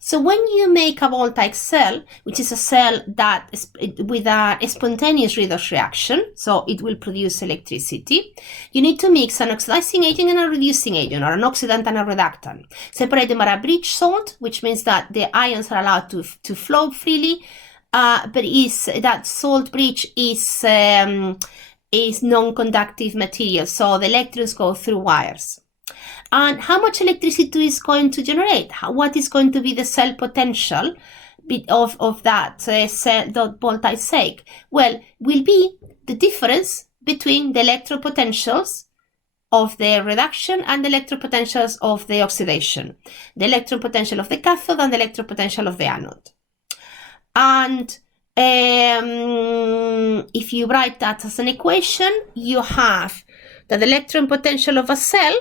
So when you make a voltaic cell, which is a cell that is with a spontaneous redox reaction, so it will produce electricity, you need to mix an oxidizing agent and a reducing agent, or an oxidant and a reductant. Separate them by a bridge salt, which means that the ions are allowed to flow freely, but that salt bridge is non-conductive material, so the electrons go through wires. And how much electricity is going to generate? What is going to be the cell potential of that cell voltaic? Well, will be the difference between the electropotentials of the reduction and the electropotentials of the oxidation. The electron potential of the cathode and the electron potential of the anode. And if you write that as an equation, you have that the electron potential of a cell,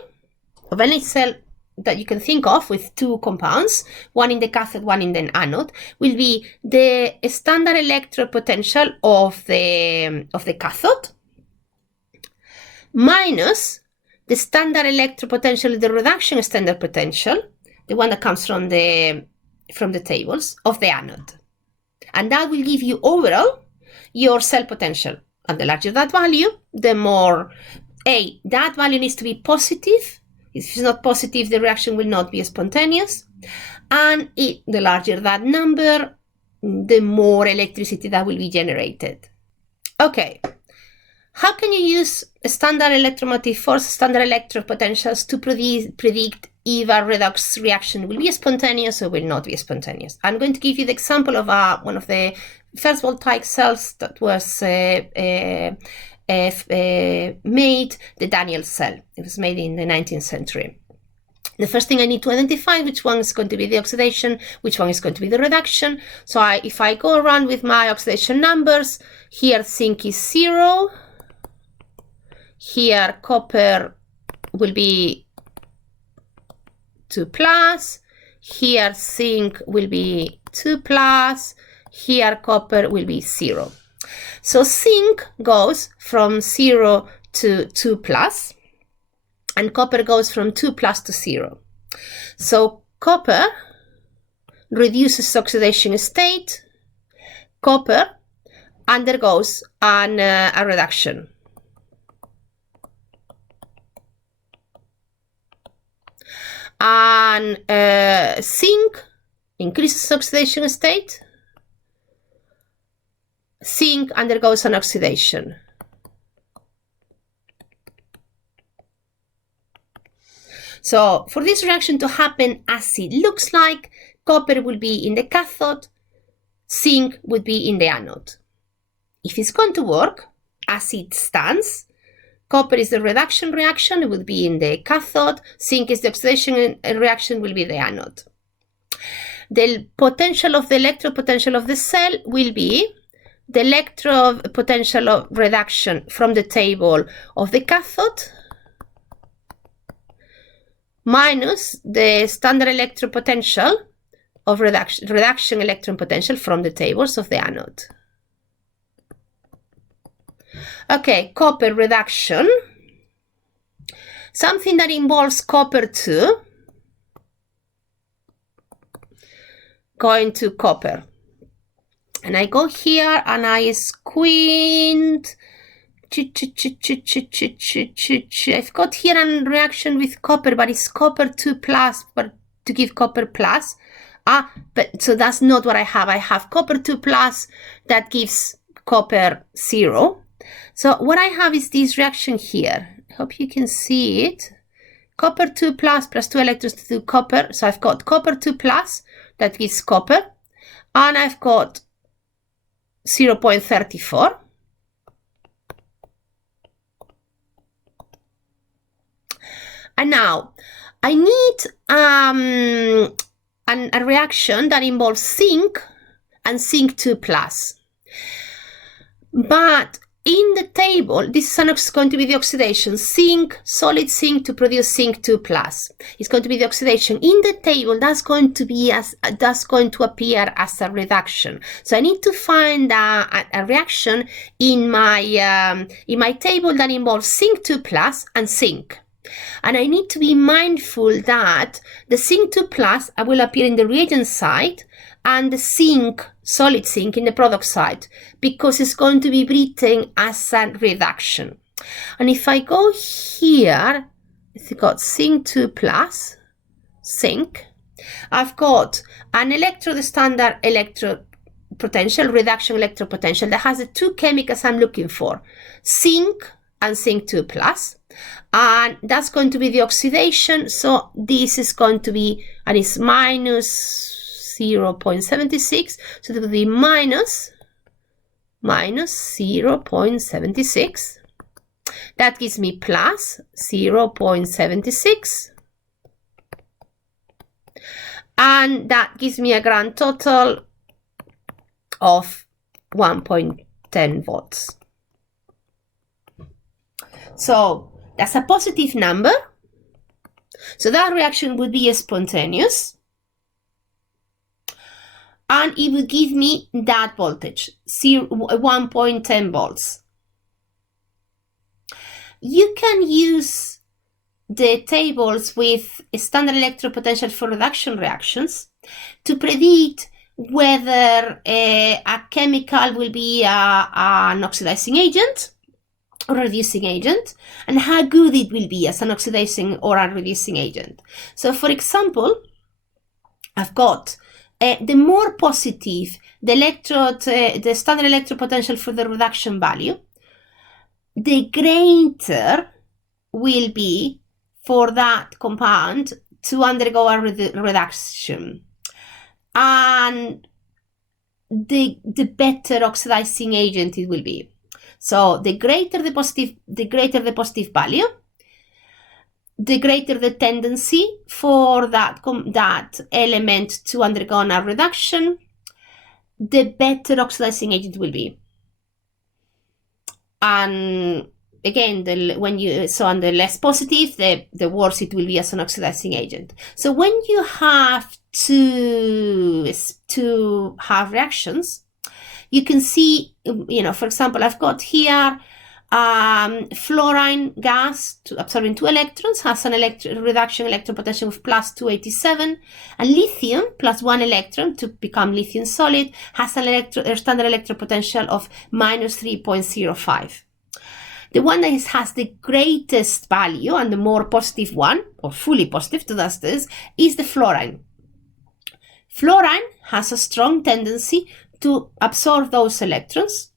of any cell that you can think of with two compounds, one in the cathode, one in the anode, will be the standard electron potential of the cathode minus the standard electron potential of the reduction standard potential, the one that comes from the tables, of the anode. And that will give you overall your cell potential. And the larger that value, the more that value needs to be positive. If it's not positive, the reaction will not be spontaneous. And the larger that number, the more electricity that will be generated. Okay, how can you use standard electromotive force, standard electropotentials to predict if a redox reaction will be spontaneous or will not be spontaneous? I'm going to give you the example of one of the first voltaic cells that was made, the Daniel cell. It was made in the 19th century. The first thing I need to identify which one is going to be the oxidation, which one is going to be the reduction. So if I go around with my oxidation numbers, here zinc is 0. Here copper will be 2+. Here zinc will be 2+. Here copper will be 0. So zinc goes from 0 to 2+, and copper goes from 2+ to 0. So copper reduces oxidation state. Copper undergoes a reduction. And zinc increases oxidation state. Zinc undergoes an oxidation. So for this reaction to happen as it looks like, copper will be in the cathode, zinc would be in the anode. If it's going to work as it stands, copper is the reduction reaction, it will be in the cathode, zinc is the oxidation reaction, will be the anode. The potential of the electropotential of the cell will be the electropotential of reduction from the table of the cathode minus the standard electropotential of reduction electron potential from the tables of the anode. Okay, copper reduction. Something that involves copper 2 going to copper. And I go here and I squint. I've got here a reaction with copper, but it's copper 2+, but to give copper plus. But so that's not what I have. I have copper 2+ that gives copper 0. So what I have is this reaction here. I hope you can see it. Copper 2+ plus 2 electrons to copper. So I've got copper 2+ that gives copper. And I've got 0.34. And now I need a reaction that involves zinc and zinc 2+. But in the table, this is going to be the oxidation, zinc, solid zinc to produce zinc 2+. It's going to be the oxidation. In the table, that's going to appear as a reduction. So I need to find a reaction in my table that involves zinc 2+ and zinc. And I need to be mindful that the zinc 2 plus will appear in the reagent side and the zinc, solid zinc, in the product side, because it's going to be written as a reduction. And if I go here, if you've got zinc 2 plus, zinc, I've got an electrode, standard electrode potential, reduction electrode potential that has the two chemicals I'm looking for, zinc and zinc 2 plus. And that's going to be the oxidation. So this is going to be, and it's minus 0.76. So it will be minus 0.76. That gives me plus 0.76. And that gives me a grand total of 1.10 volts. So that's a positive number. So that reaction would be spontaneous. And it would give me that voltage, 1.10 volts. You can use the tables with standard electrode potential for reduction reactions to predict whether a chemical will be an oxidizing agent or reducing agent, and how good it will be as an oxidizing or a reducing agent. So for example, I've got the more positive the electrode, the standard electrode potential for the reduction value, the greater will be for that compound to undergo a reduction, and the better oxidizing agent it will be. So the greater the positive value, the greater the tendency for that element to undergo a reduction, the better oxidizing agent will be. And again, on the less positive, the worse it will be as an oxidizing agent. So when you have to have reactions, you can see, for example, I've got here fluorine gas absorbing 2 electrons, has an reduction electron potential of plus 287, and lithium plus 1 electron to become lithium solid has a standard electron potential of minus 3.05. The one that has the greatest value and the more positive one, or fully positive to this, is the fluorine. Fluorine has a strong tendency to absorb those electrons.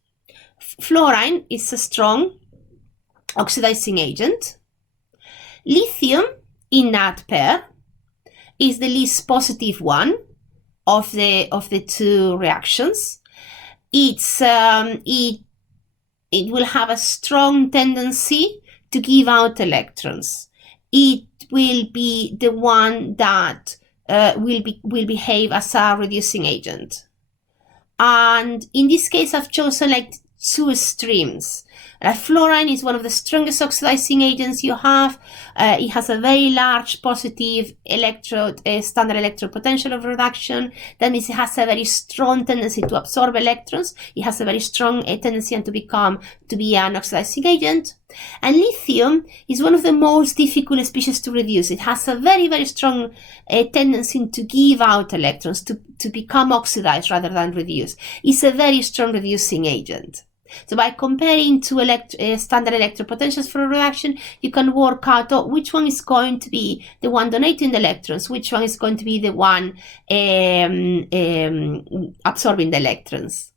Fluorine is a strong oxidizing agent. Lithium in that pair is the least positive one of the two reactions. It will have a strong tendency to give out electrons. It will be the one that will behave as a reducing agent. And in this case, I've chosen like two streams. Fluorine is one of the strongest oxidizing agents you have. It has a very large positive standard electrode potential of reduction. That means it has a very strong tendency to absorb electrons. It has a very strong tendency to be an oxidizing agent. And lithium is one of the most difficult species to reduce. It has a very, very strong tendency to give out electrons, to become oxidized rather than reduce. It's a very strong reducing agent. So by comparing two standard electrode potentials for a reaction, you can work out which one is going to be the one donating the electrons, which one is going to be the one absorbing the electrons.